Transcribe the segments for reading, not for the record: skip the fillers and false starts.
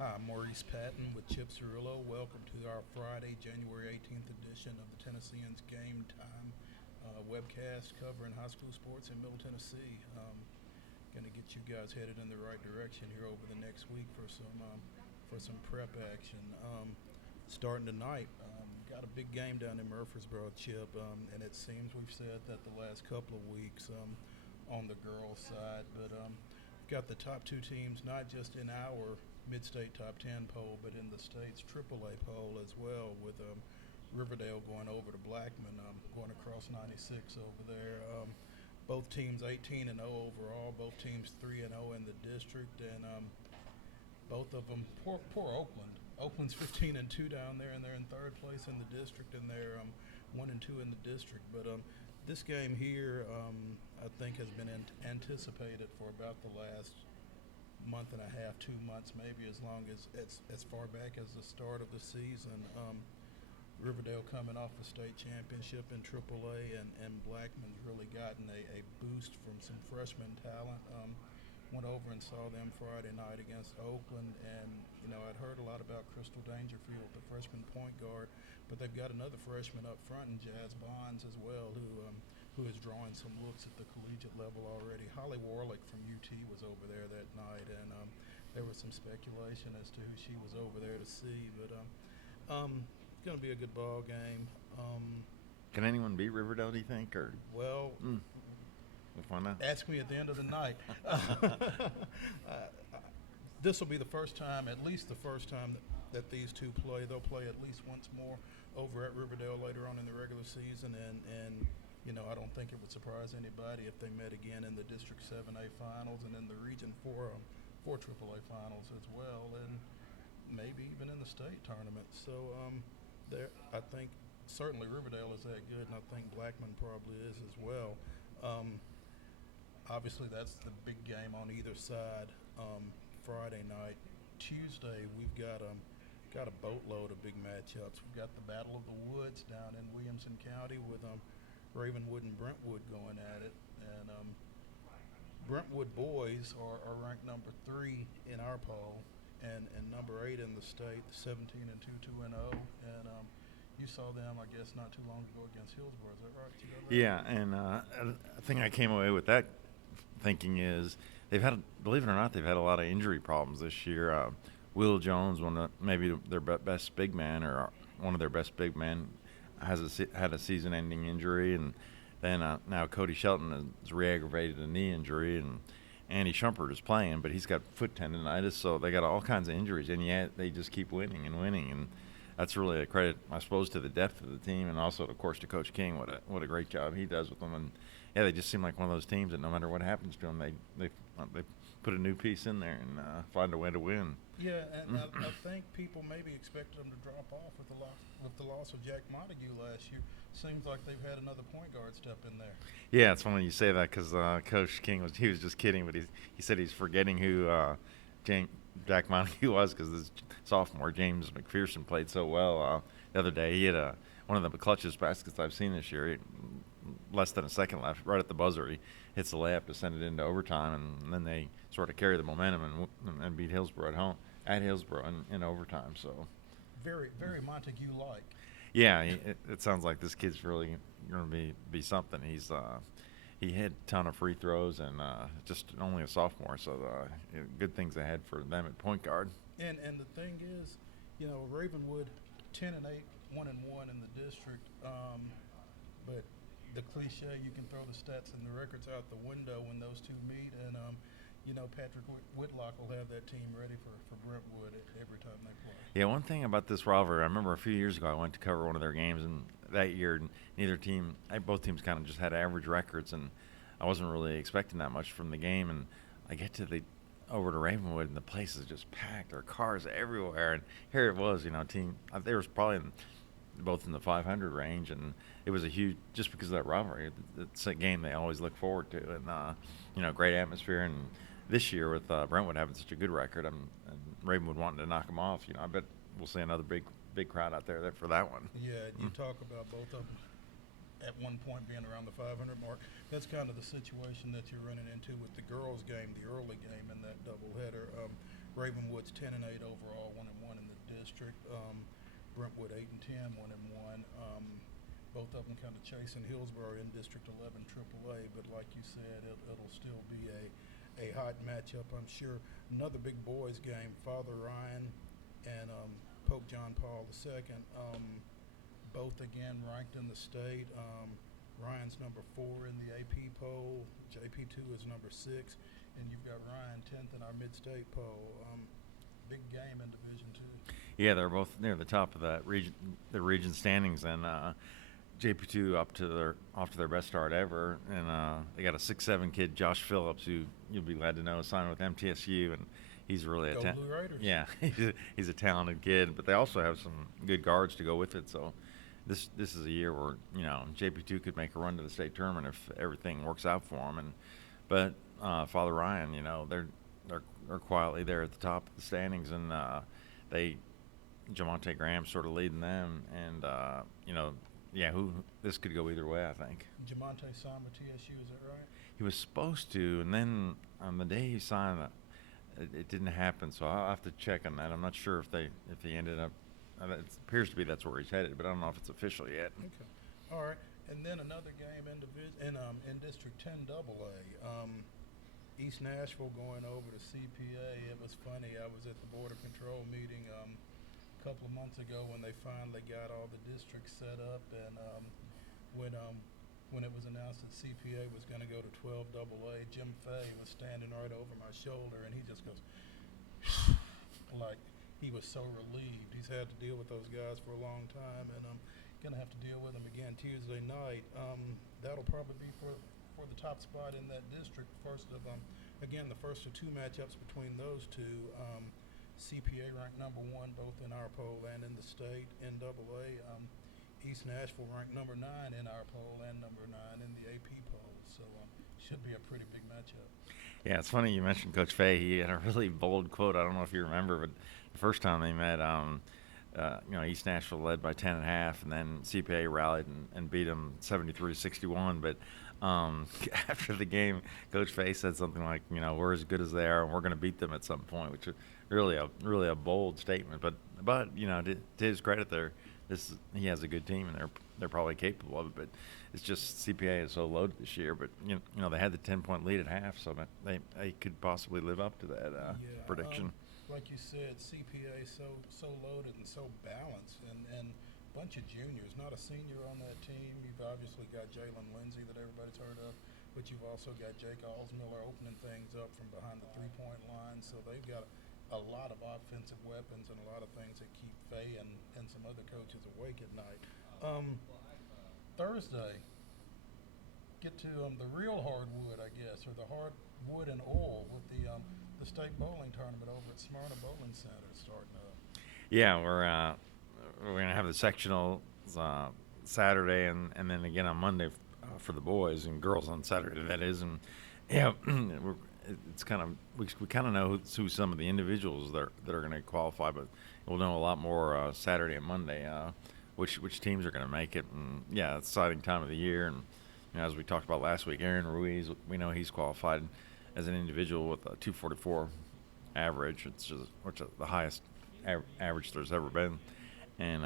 Hi, I'm Maurice Patton with Cirillo. Welcome to our Friday, January 18th edition of the Tennessean's Game Time webcast covering high school sports in Middle Tennessee. Going to get you guys headed in the right direction here over the next week for some prep action. Starting tonight, got a big game down in Murfreesboro, Chip, and it seems we've said that the last couple of weeks on the girls' side, but got the top two teams not just in our mid-state top 10 poll, but in the state's AAA poll as well, with Riverdale going over to Blackmon, going across 96 over there. Both teams 18 and 0 overall. Both teams 3 and 0 in the district, and both of them poor Oakland. Oakland's 15 and 2 down there, and they're in third place in the district, and they're 1 and 2 in the district. But this game here, I think, has been anticipated for about the last month and a half, 2 months, maybe as long as far back as the start of the season. Riverdale coming off a state championship in AAA, and Blackman's really gotten a boost from some freshman talent. Went over and saw them Friday night against Oakland, and I'd heard a lot about Crystal Dangerfield, the freshman point guard, but they've got another freshman up front in Jazz Bonds as well, who is drawing some looks at the collegiate level already. Holly Warlick from UT was over there that night, and there was some speculation as to who she was over there to see, but it's going to be a good ball game. Can anyone beat Riverdale, do you think? Or Well, we'll find out. ask me at the end of the night. This will be the first time, at least the first time that these two play. They'll play at least once more over at Riverdale later on in the regular season, and I don't think it would surprise anybody if they met again in the District 7A finals and in the Region 4 AAA finals as well, and maybe even in the state tournament. So I think certainly Riverdale is that good, and I think Blackmon probably is as well. Obviously, that's the big game on either side. Friday night, Tuesday, we've got a boatload of big matchups. We've got the Battle of the Woods down in Williamson County with Ravenwood and Brentwood going at it, and Brentwood boys are ranked number 3 in our poll, and number 8 in the state, 17 and 2, 2 and 0, and you saw them, I guess, not too long ago against Hillsborough. Is that right? You know that? Yeah, and I think I came away with that thinking is they've had, believe it or not, they've had a lot of injury problems this year. Will Jones, maybe their best big man or one of their best big men, had a season-ending injury, and then now Cody Shelton has re-aggravated a knee injury, and Andy Shumpert is playing, but he's got foot tendonitis, so they got all kinds of injuries, and yet they just keep winning, and that's really a credit, I suppose, to the depth of the team, and also, of course, to Coach King. What a great job he does with them, and yeah, they just seem like one of those teams that no matter what happens to them, they put a new piece in there and find a way to win. Yeah, and I think people maybe expected them to drop off with the loss of Jack Montague last year. Seems like they've had another point guard step in there. Yeah, it's funny you say that because Coach King was just kidding, but he said he's forgetting who Jack Montague was because this sophomore James McPherson played so well the other day. He had one of the clutchest baskets I've seen this year. Less than a second left, right at the buzzer, he hits the layup to send it into overtime, and then they sort of carry the momentum and beat Hillsborough at Hillsborough in overtime. So very, very Montague-like. Yeah, it sounds like this kid's really going to be something. He hit a ton of free throws and just only a sophomore, so good things ahead for them at point guard. And the thing is, Ravenwood 10 and 8, 1 and 1 in the district, but the cliche, you can throw the stats and the records out the window when those two meet, and Patrick Whitlock will have that team ready for Brentwood every time they play. Yeah, one thing about this rivalry, I remember a few years ago I went to cover one of their games, and that year both teams kind of just had average records, and I wasn't really expecting that much from the game, and I get over to Ravenwood, and the place is just packed. There are cars everywhere, and here it was, they were probably both in the 500 range, and it was a huge, just because of that rivalry. It's a game they always look forward to, and great atmosphere. And this year with Brentwood having such a good record, and Ravenwood wanting to knock them off, I bet we'll see another big crowd out there for that one. Yeah, you talk about both of them at one point being around the 500 mark. That's kind of the situation that you're running into with the girls' game, the early game in that doubleheader. Ravenwood's 10-8 overall, 1-1 in the district. Brentwood 8-10, 1-1. Both of them kind of chasing Hillsborough in District 11 AAA, but like you said, it'll still be a hot matchup, I'm sure. Another big boys game, Father Ryan and Pope John Paul II. Both again ranked in the state. Ryan's number 4 in the AP poll. JP2 is number 6, and you've got Ryan 10th in our mid-state poll. Big game in Division 2. Yeah, they're both near the top of that region, the region standings, and JP2 off to their best start ever, and they got a 6'7" kid, Josh Phillips, who you'll be glad to know signed with MTSU, and he's really Go Blue Raiders. yeah, he's a talented kid, but they also have some good guards to go with it. So this is a year where JP2 could make a run to the state tournament if everything works out for them. But Father Ryan, they're quietly there at the top of the standings, and Jamonte Graham sort of leading them, and this could go either way, I think. Jamonte signed with TSU, is that right? He was supposed to, and then on the day he signed, it didn't happen. So I'll have to check on that. I'm not sure if he ended up. It appears to be that's where he's headed, but I don't know if it's official yet. Okay, all right. And then another game in District 10 AA. East Nashville going over to CPA. It was funny. I was at the Board of Control meeting a couple of months ago when they finally got all the districts set up, and when it was announced that CPA was going to go to 12 AA, Jim Fay was standing right over my shoulder, and he just goes like he was so relieved. He's had to deal with those guys for a long time, and I'm going to have to deal with them again Tuesday night. That'll probably be for the top spot in that district. The first of 2 matchups between those two. CPA ranked number 1 both in our poll and in the state in AA. East Nashville ranked number 9 in our poll and number 9 in the AP poll. So should be a pretty big matchup. Yeah, it's funny you mentioned Coach Fay. He had a really bold quote. I don't know if you remember, but the first time they met, East Nashville led by 10.5, and then CPA rallied and beat them 73-61. But after the game, Coach Fay said something like, we're as good as they are, and we're going to beat them at some point, which is really a bold statement. But to his credit, he has a good team, and they're probably capable of it. But it's just CPA is so loaded this year. But they had the 10-point lead at half, so they could possibly live up to that prediction. Like you said, CPA so loaded and so balanced, and bunch of juniors, not a senior on that team. You've obviously got Jalen Lindsey that everybody's heard of, but you've also got Jake Alsmiller opening things up from behind the 3-point line. So they've got a lot of offensive weapons and a lot of things that keep Fay and some other coaches awake at night. Thursday, get to the real hardwood, I guess, or the hardwood and oil with the state bowling tournament over at Smyrna Bowling Center starting up. Yeah, we're gonna have the sectionals Saturday, and then again on Monday for the boys and girls on Saturday. That is, and it's kind of we kind of know who some of the individuals that are going to qualify, but we'll know a lot more Saturday and Monday which teams are going to make it. And yeah, it's an exciting time of the year. And as we talked about last week, Aaron Ruiz, we know he's qualified as an individual with a 244 average, which is the highest average there's ever been. And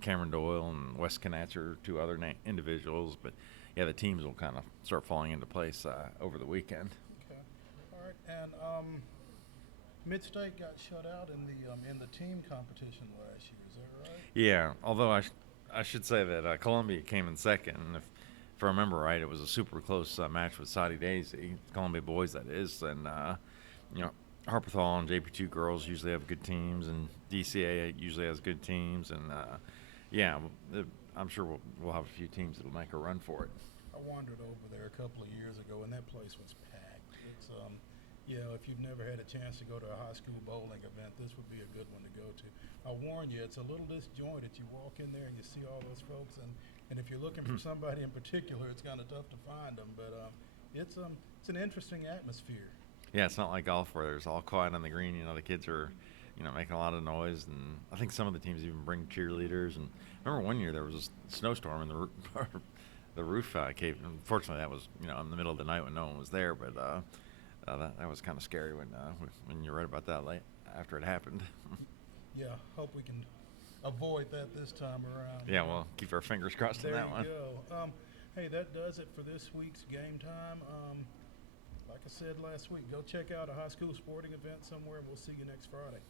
Cameron Doyle and Wes Knatz are 2 other individuals, but yeah, the teams will kind of start falling into place over the weekend. Okay, all right. And Mid-State got shut out in the team competition last year. Is that right? Yeah, although I should say that Columbia came in second. And if I remember right, it was a super close match with Soddy Daisy, Columbia boys that is, and Harperthal and JP2 girls usually have good teams, and DCA usually has good teams, and I'm sure we'll have a few teams that'll make a run for it. I wandered over there a couple of years ago, and that place was packed. It's if you've never had a chance to go to a high school bowling event, this would be a good one to go to. I'll warn you, it's a little disjointed. You walk in there and you see all those folks, and if you're looking for somebody in particular, it's kind of tough to find them. But it's an interesting atmosphere. Yeah, it's not like golf where there's all quiet on the green. The kids are, making a lot of noise, and I think some of the teams even bring cheerleaders. And I remember one year there was a snowstorm and the roof caved. Unfortunately, that was in the middle of the night when no one was there. But That was kind of scary when you read about that late after it happened. Yeah, hope we can avoid that this time around. Yeah, well, keep our fingers crossed on There that one. you go. Hey, that does it for this week's Game Time. Like I said last week, go check out a high school sporting event somewhere, and we'll see you next Friday.